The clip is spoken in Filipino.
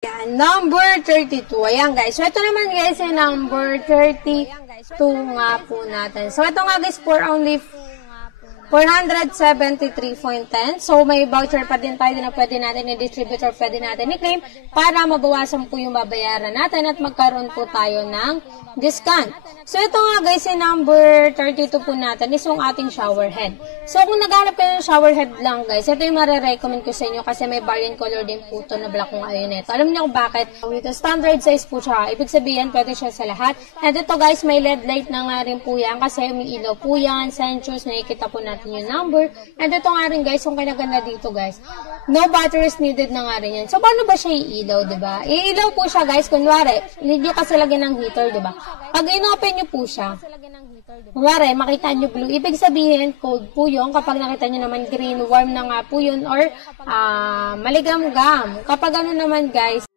Yan, number 32. Ayan guys. So, ito naman guys yung number 32 nga po natin. So, ito nga guys for only 473.10. So, may voucher pa din tayo na pwede natin i-distribute or pwede natin i-claim para mabawasan po yung babayaran natin at magkaroon po tayo ng discount. So, ito nga guys, yung number 32 po natin is yung ating shower head. So, kung naghanap kayo ng shower head lang guys, ito yung marirecommend ko sa inyo kasi may variant color din po ito na black kung ayun ito. Alam niyo kung bakit? Ito, standard size po siya. Ibig sabihin, pwede siya sa lahat. And ito guys, may LED light na nga rin po yan kasi umiilaw po yan. Sensors, nakikita po natin yung number. And ito nga rin guys, yung kinaganda dito guys, no batteries needed na nga rin yan. So, paano ba siya iilaw, diba? Iilaw po siya guys, kunwari, need nyo kasi lagyan ng heater, diba? Pag in-open nyo po siya, kunwari, makita nyo blue, ibig sabihin, cold po yun. Kapag nakita nyo naman green, warm na nga po yun, or maligam-gam. Kapag ano naman guys,